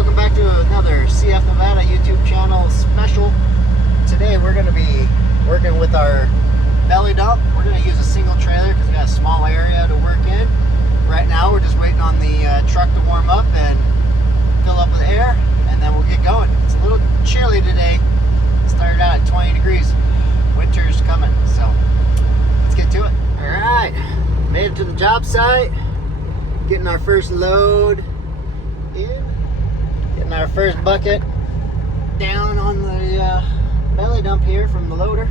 welcome back to another CF Nevada YouTube channel special. Today we're going to be working with our belly dump. We're going to use a single trailer because we got a small area to work in. Right now we're just waiting on the truck to warm up and fill up with air, and then we'll get going. It's a little chilly today. It started out at 20 degrees. Winter's coming, so let's get to it. Alright, made it to the job site. Getting our first load in. Getting our first bucket down on the belly dump here from the loader.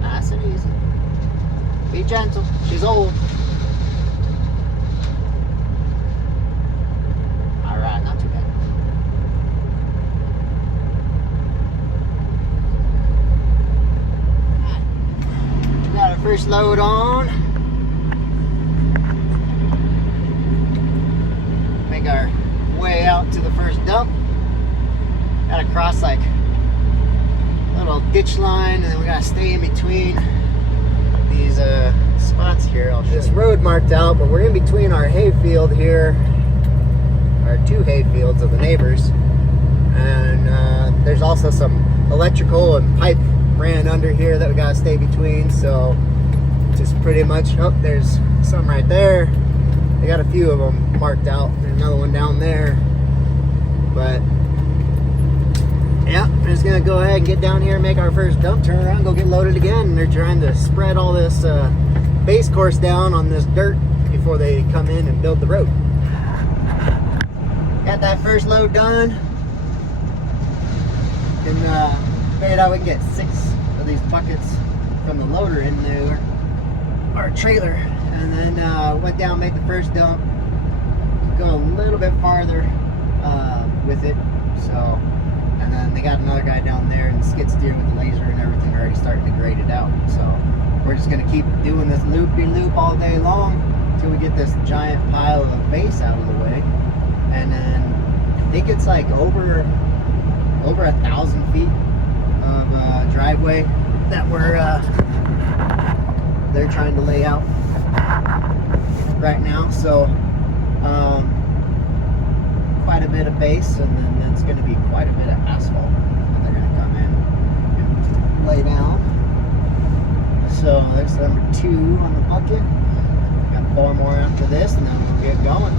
Nice and easy. Be gentle. She's old. Alright, not too bad. Alright. Got our first load on. Make our way out to the first dump. Gotta cross like a little ditch line, and then we gotta stay in between these spots here. I'll show this road marked out, but we're in between our hay field here, our two hay fields of the neighbors, and there's also some electrical and pipe ran under here that we gotta stay between. So just pretty much, oh, there's some right there. They got a few of them marked out. There's another one down there. But yeah, we're just gonna go ahead and get down here and make our first dump, turn around, go get loaded again. They're trying to spread all this base course down on this dirt before they come in and build the road. Got that first load done. And figured out we can get 6 of these buckets from the loader in there, our trailer. And then went down, made the first dump, go a little bit farther with it. So, and then they got another guy down there and the skid steer with the laser and everything already starting to grade it out. So we're just gonna keep doing this loop-de-loop all day long until we get this giant pile of base out of the way. And then I think it's like over 1,000 feet of driveway that they're trying to lay out right now. So quite a bit of base, and then that's going to be quite a bit of asphalt that they're going to come in and lay down. So that's number 2 on the bucket. Got 4 more after this, and then we'll get going.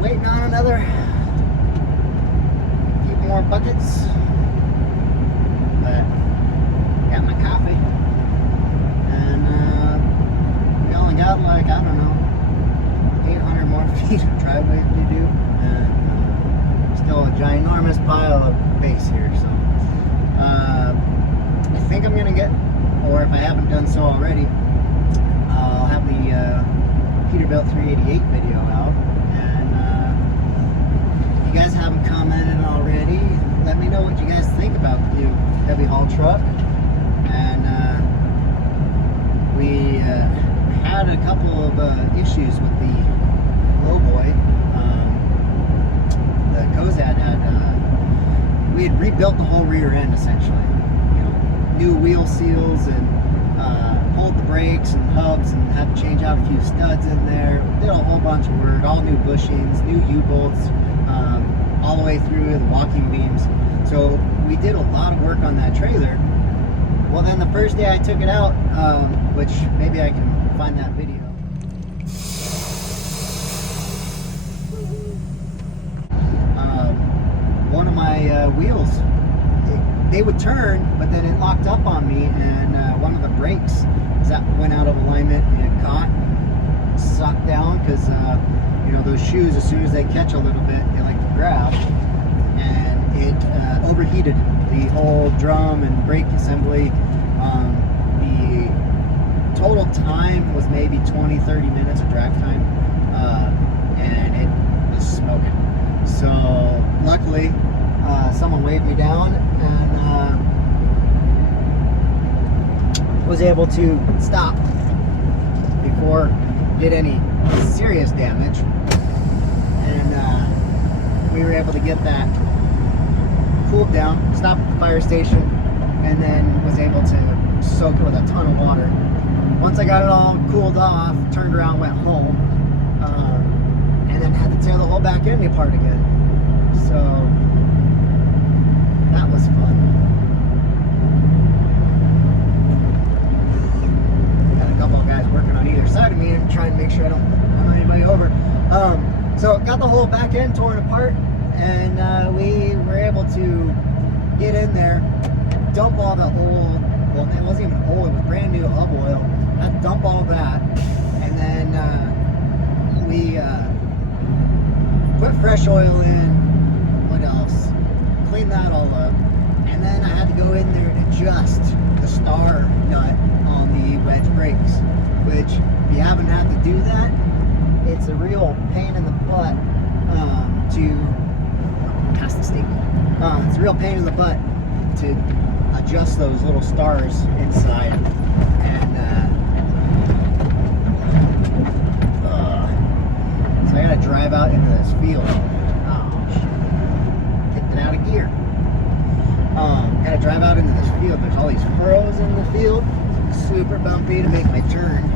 Waiting on another few more buckets, but got my coffee, and we only got like, I don't know, 800 more feet of driveway to do, and still a ginormous pile of base here. So I think I'm gonna get, or if I haven't done so already, I'll have the Peterbilt 388 video out. If you guys haven't commented already, let me know what you guys think about the new heavy haul truck. And we had a couple of issues with the lowboy. The Cozad we had rebuilt the whole rear end essentially. You know, new wheel seals, and pulled the brakes and hubs, and had to change out a few studs in there. Did a whole bunch of work, all new bushings, new U-bolts, all the way through the walking beams. So we did a lot of work on that trailer. Well, then the first day I took it out, which maybe I can find that video. One of my wheels, they would turn, but then it locked up on me, and one of the brakes went out of alignment, and it caught, sucked down, because you know, those shoes, as soon as they catch a little bit, they like to grab, and it overheated the whole drum and brake assembly. The total time was maybe 20-30 minutes of drive time, and it was smoking. So luckily someone waved me down and was able to stop before it did any serious damage. And we were able to get that cooled down, stop at the fire station, and then was able to soak it with a ton of water. Once I got it all cooled off, turned around, went home, and then had to tear the whole back end apart again. So that was fun. Got a couple of guys working on either side of me and trying to make sure I don't run anybody over. So got the whole back end torn apart, and we were able to get in there, dump all the old, well, it wasn't even old, it was brand new hub oil. Had to dump all that, and then we put fresh oil in. What else? Clean that all up, and then I had to go in there and adjust the star nut on the wedge brakes, which if you haven't had to do that, it's a real pain in the butt to pass the staple. It's a real pain in the butt to adjust those little stars inside, and so I gotta drive out into this field. Oh shit. Kicked it out of gear. Gotta drive out into this field. There's all these furrows in the field. Super bumpy to make my turn.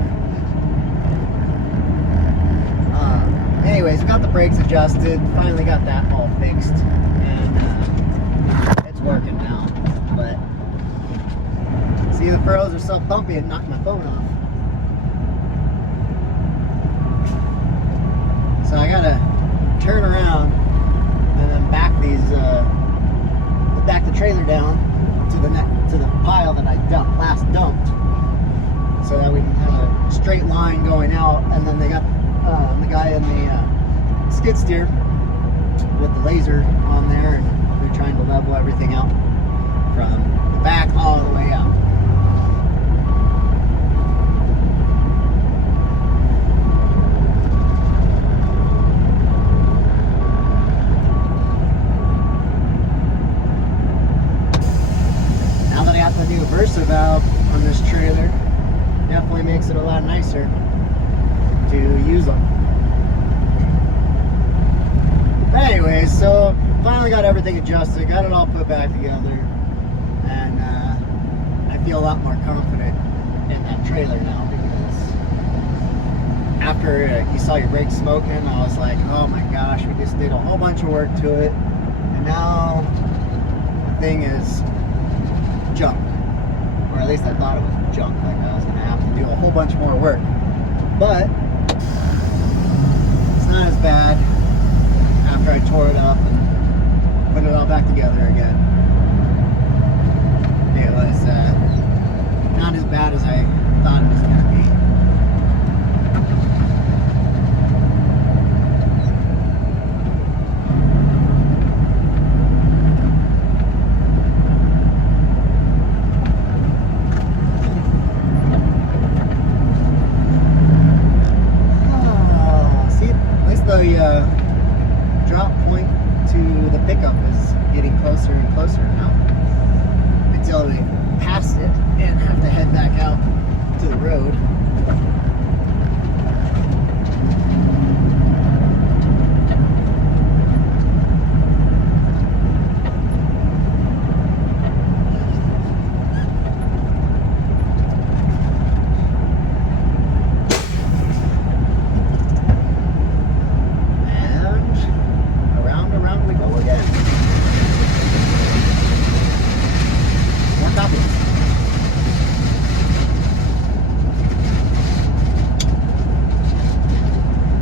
Anyways, got the brakes adjusted. Finally got that all fixed. And it's working now. But see, the furrows are so bumpy it knocked my phone off. So I gotta turn around and then back the trailer down to the pile that I last dumped, so that we can have a straight line going out. And then they got the guy in the skid steer with the laser on there, and they're trying to level everything out from the back all the way out. The new Versa valve on this trailer definitely makes it a lot nicer to use them. But anyways, so finally got everything adjusted, got it all put back together, and I feel a lot more confident in that trailer now, because after you saw your brakes smoking, I was like, oh my gosh, we just did a whole bunch of work to it, and now the thing is junk. Or at least I thought it was junk, like I was going to have to do a whole bunch more work. But it's not as bad after I tore it up and put it all back together again. It was not as bad as I thought it was going to be. The drop point to the pickup is getting closer and closer now, until we pass it and have to head back out to the road.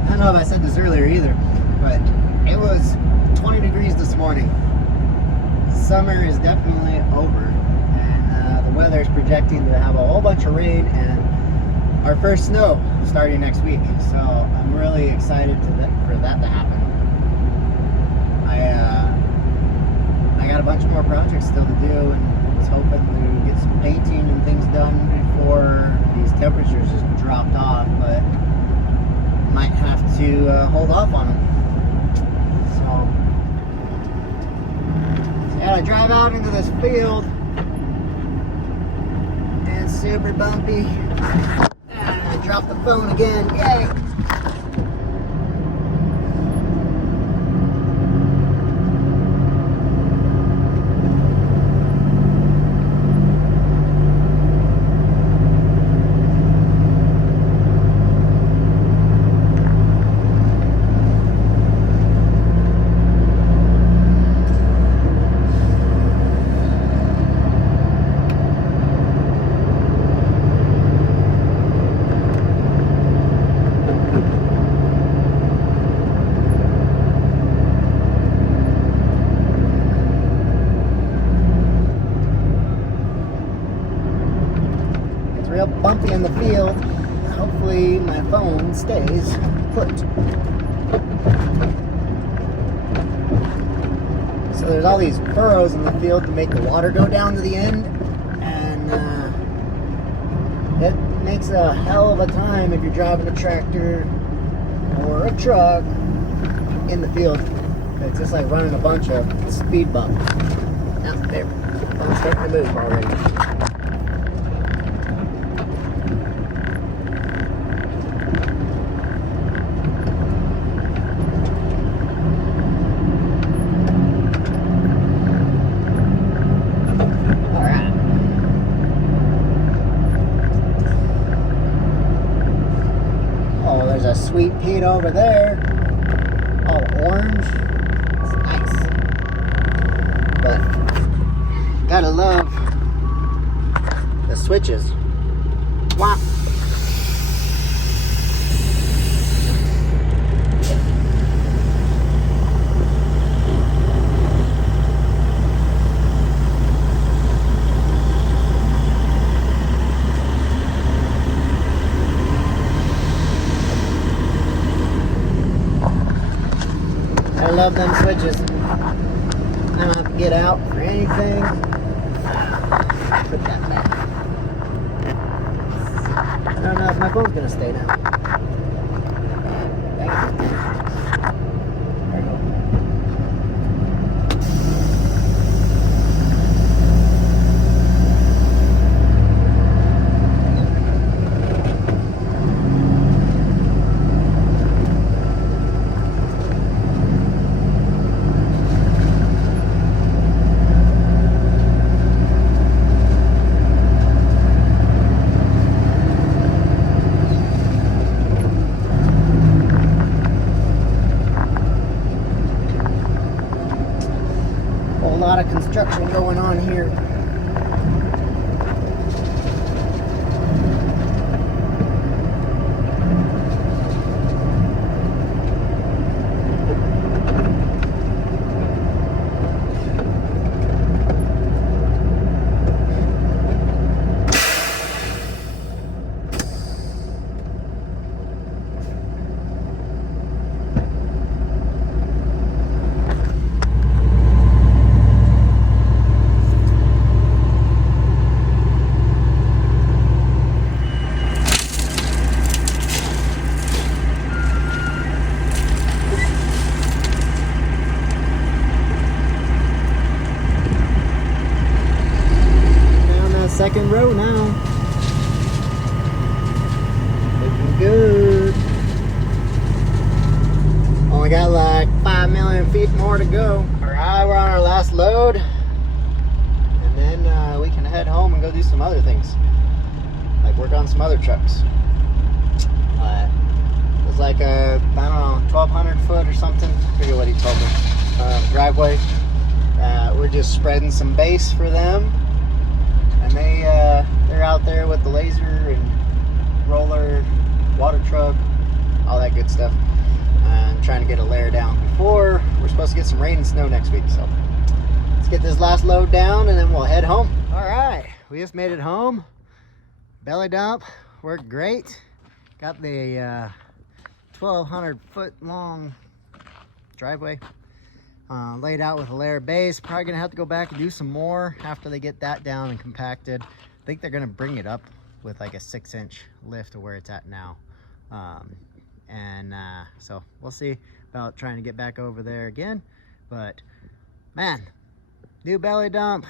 I don't know if I said this earlier either, but it was 20 degrees this morning. Summer is definitely over, and the weather is projecting to have a whole bunch of rain and our first snow starting next week. So I'm really excited for that to happen. I got a bunch more projects still to do, and was hoping to get some painting and things done before these temperatures just dropped off, but might have to hold off on them. So Gotta drive out into this field. And super bumpy. I dropped the phone again. Yay! Real bumpy in the field. Hopefully my phone stays put. So there's all these furrows in the field to make the water go down to the end, and it makes a hell of a time if you're driving a tractor or a truck in the field. It's just like running a bunch of speed bumps. Now there, phone's starting to move already. There's a sweet peat over there, all orange. It's nice, but gotta love the switches. Wah. I love them switches. I don't have to get out for anything. Put that back. I don't know if my phone's gonna stay now. There we go. A lot of construction going on here. Second row now. Looking good. Only got like 5 million feet more to go. Alright, we're on our last load. And then we can head home and go do some other things. Like work on some other trucks. It was like a, I don't know, 1,200 foot or something. I forget what he told me. Driveway. We're just spreading some base for them. And they're out there with the laser and roller, water truck, all that good stuff. And trying to get a layer down before we're supposed to get some rain and snow next week. So let's get this last load down and then we'll head home. All right, we just made it home. Belly dump worked great. Got the 1,200 foot long driveway. Laid out with a layer base. Probably gonna have to go back and do some more after they get that down and compacted. I think they're gonna bring it up with like a 6-inch lift to where it's at now. So we'll see about trying to get back over there again. But man, New belly dump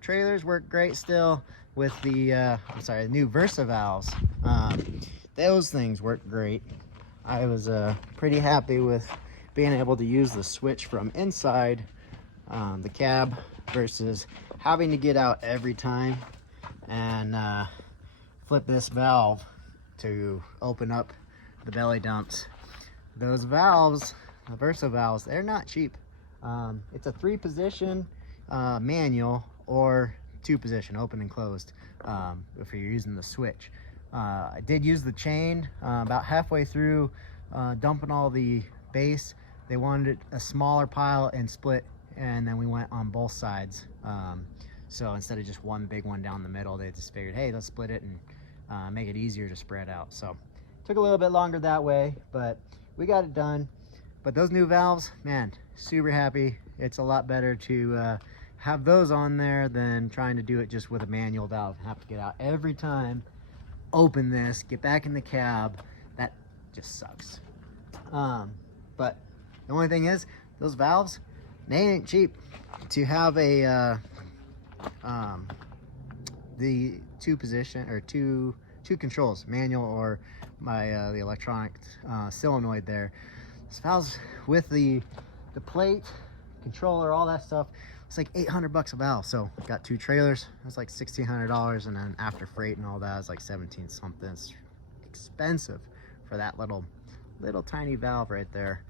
trailers work great still with the new Versa valves. Those things work great. I was pretty happy with being able to use the switch from inside the cab versus having to get out every time and flip this valve to open up the belly dumps. Those valves, the Versa valves, they're not cheap. It's a 3-position manual or 2-position, open and closed, if you're using the switch. I did use the chain about halfway through dumping all the base. They wanted a smaller pile and split, and then we went on both sides. So instead of just one big one down the middle, they just figured, hey, let's split it and make it easier to spread out. So took a little bit longer that way, but we got it done. But those new valves, man, super happy. It's a lot better to have those on there than trying to do it just with a manual valve. Have to get out every time, open this, get back in the cab. That just sucks. But the only thing is, those valves, they ain't cheap. To have a the 2-position or two controls, manual or the electronic solenoid there. This valve's with the plate, controller, all that stuff. It's like $800 a valve. So I've got 2 trailers. It's like $1,600, and then after freight and all that, it's like 17 something. It's expensive for that little tiny valve right there.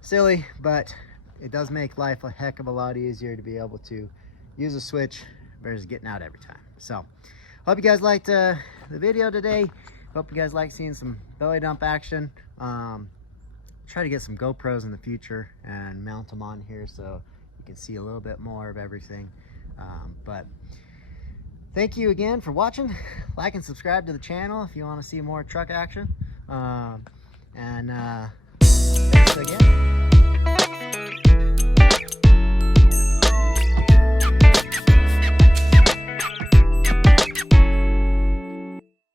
Silly, but it does make life a heck of a lot easier to be able to use a switch versus getting out every time. So hope you guys liked the video today. Hope you guys like seeing some belly dump action. Try to get some GoPros in the future and mount them on here so you can see a little bit more of everything. But thank you again for watching. Like and subscribe to the channel if you want to see more truck action. Thanks again.